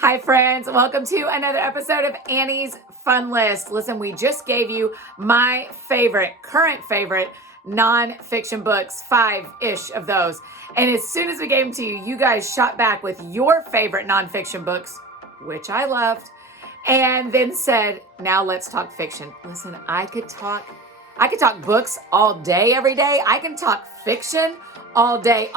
Hi friends, welcome to another episode of Annie's Fun List. Listen, we just gave you my current favorite nonfiction books, 5-ish of those. And as soon as we gave them to you, you guys shot back with your favorite nonfiction books, which I loved, and then said, now let's talk fiction. Listen, I could talk books all day, every day. I can talk fiction all day,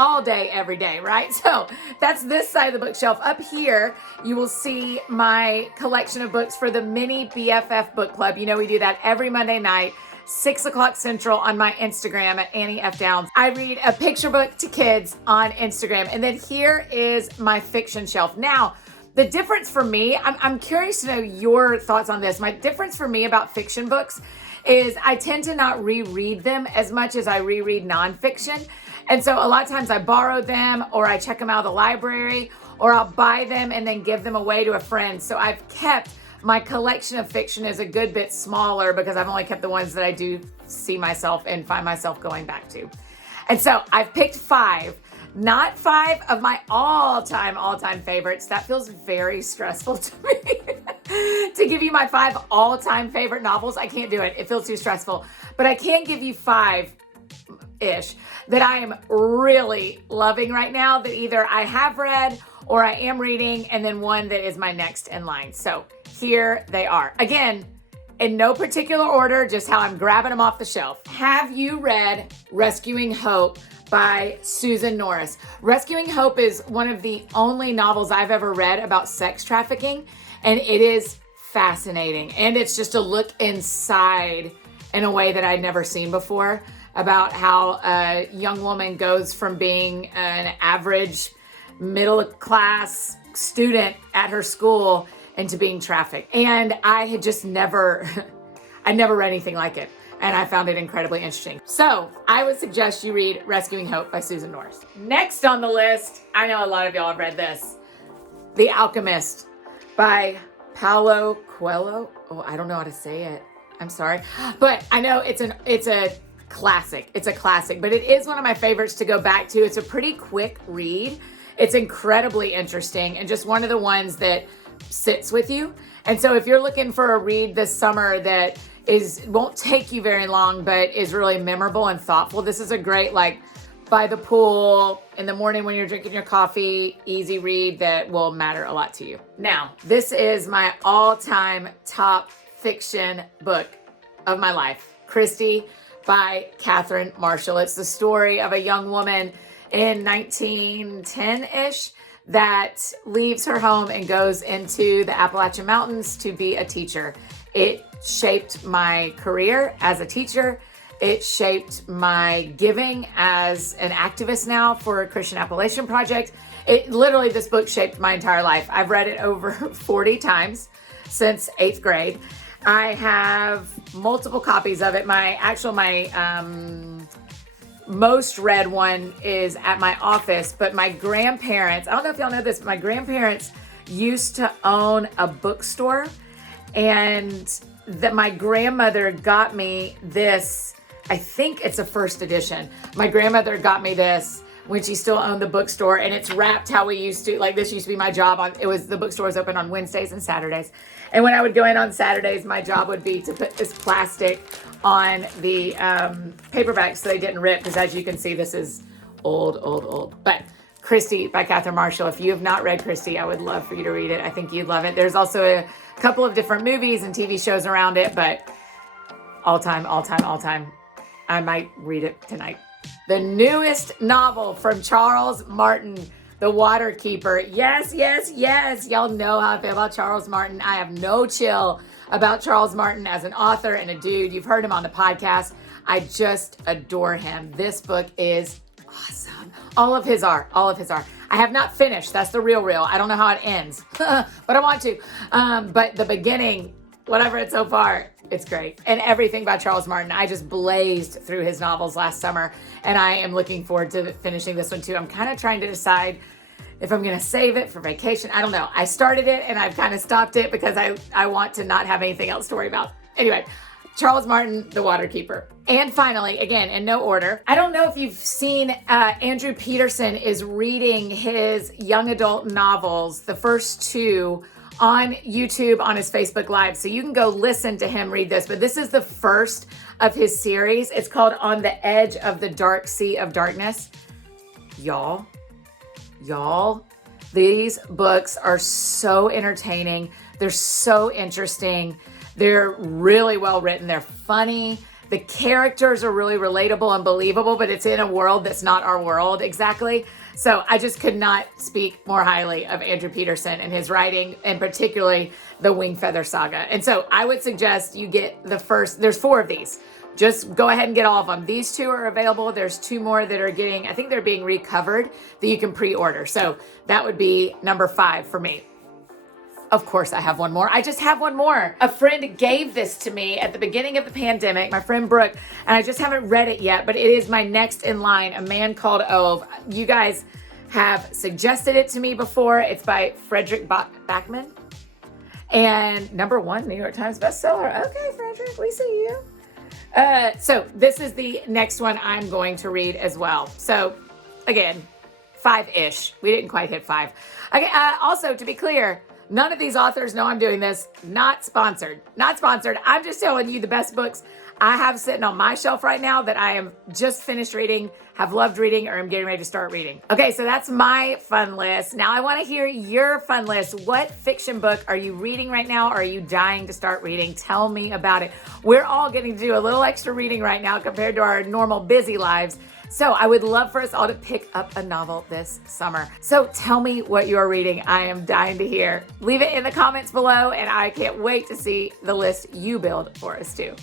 every day, right? So that's this side of the bookshelf. Up here, you will see my collection of books for the mini BFF book club. You know, we do that every Monday night, 6 o'clock Central on my Instagram at Annie F. Downs. I read a picture book to kids on Instagram. And then here is my fiction shelf. Now, the difference for me, I'm curious to know your thoughts on this. My difference for me about fiction books is I tend to not reread them as much as I reread nonfiction. And so a lot of times I borrow them or I check them out of the library or I'll buy them and then give them away to a friend. So I've kept my collection of fiction is a good bit smaller because I've only kept the ones that I do see myself and find myself going back to. And so I've picked 5, not 5 of my all-time favorites. That feels very stressful to me to give you my 5 all-time favorite novels. I can't do it. It feels too stressful. But I can give you 5-ish that I am really loving right now that either I have read or I am reading, and then one that is my next in line. So here they are. Again, in no particular order, just how I'm grabbing them off the shelf. Have you read Rescuing Hope by Susan Norris? Rescuing Hope is one of the only novels I've ever read about sex trafficking, and it is fascinating. And it's just a look inside in a way that I'd never seen before about how a young woman goes from being an average middle-class student at her school into being trafficked. And I had just never read anything like it. And I found it incredibly interesting. So I would suggest you read Rescuing Hope by Susan Norris. Next on the list, I know a lot of y'all have read this, The Alchemist by Paulo Coelho. Oh, I don't know how to say it. I'm sorry. But I know it's a classic. It's a classic, but it is one of my favorites to go back to. It's a pretty quick read. It's incredibly interesting and just one of the ones that sits with you. And so if you're looking for a read this summer that won't take you very long, but is really memorable and thoughtful, this is a great, like, by the pool in the morning when you're drinking your coffee, easy read that will matter a lot to you. Now, this is my all-time top fiction book of my life, Christy by Catherine Marshall. It's the story of a young woman in 1910-ish that leaves her home and goes into the Appalachian Mountains to be a teacher. It shaped my career as a teacher. It shaped my giving as an activist now for a Christian Appalachian Project. This book shaped my entire life. I've read it over 40 times since 8th grade. I have multiple copies of it. My most read one is at my office, but my grandparents, I don't know if y'all know this, but my grandparents used to own a bookstore, and that my grandmother got me this. I think it's a first edition. My grandmother got me this when she still owned the bookstore, and it's wrapped how we used to, like, this used to be my job the bookstore was open on Wednesdays and Saturdays. And when I would go in on Saturdays, my job would be to put this plastic on the paperbacks so they didn't rip, because as you can see, this is old. But Christy by Catherine Marshall. If you have not read Christy, I would love for you to read it. I think you'd love it. There's also a couple of different movies and TV shows around it, but all time. I might read it tonight. The newest novel from Charles Martin, The Waterkeeper. Yes. Y'all know how I feel about Charles Martin. I have no chill about Charles Martin as an author and a dude. You've heard him on the podcast. I just adore him. This book is awesome. All of his are. I have not finished. That's the real. I don't know how it ends, but I want to. But the beginning, what I've read so far, it's great. And everything by Charles Martin. I just blazed through his novels last summer, and I am looking forward to finishing this one too. I'm kind of trying to decide if I'm going to save it for vacation. I don't know. I started it and I've kind of stopped it because I want to not have anything else to worry about. Anyway, Charles Martin, The Waterkeeper. And finally, again, in no order, I don't know if you've seen Andrew Peterson is reading his young adult novels, the first two, on YouTube on his Facebook Live. So you can go listen to him read this, but this is the first of his series. It's called On the Edge of the Dark Sea of Darkness. Y'all, these books are so entertaining. They're so interesting. They're really well written. They're funny. The characters are really relatable and believable, but it's in a world that's not our world exactly. So I just could not speak more highly of Andrew Peterson and his writing, and particularly the Wingfeather Saga. And so I would suggest you get the first, there's 4 of these. Just go ahead and get all of them. These 2 are available. There's 2 more that are getting, I think they're being recovered that you can pre-order. So that would be number 5 for me. Of course, I have one more. I just have one more. A friend gave this to me at the beginning of the pandemic, my friend Brooke, and I just haven't read it yet, but it is my next in line, A Man Called Ove. You guys have suggested it to me before. It's by Frederick Backman. And #1 New York Times bestseller. Okay, Frederick, we see you. So this is the next one I'm going to read as well. So again, 5-ish. We didn't quite hit 5. Okay, also, to be clear, none of these authors know I'm doing this. Not sponsored. Not sponsored. I'm just telling you the best books I have sitting on my shelf right now that I am just finished reading, have loved reading, or I'm getting ready to start reading. Okay, so that's my fun list. Now I want to hear your fun list. What fiction book are you reading right now? Or are you dying to start reading? Tell me about it. We're all getting to do a little extra reading right now compared to our normal busy lives. So I would love for us all to pick up a novel this summer. So tell me what you're reading. I am dying to hear. Leave it in the comments below, and I can't wait to see the list you build for us too.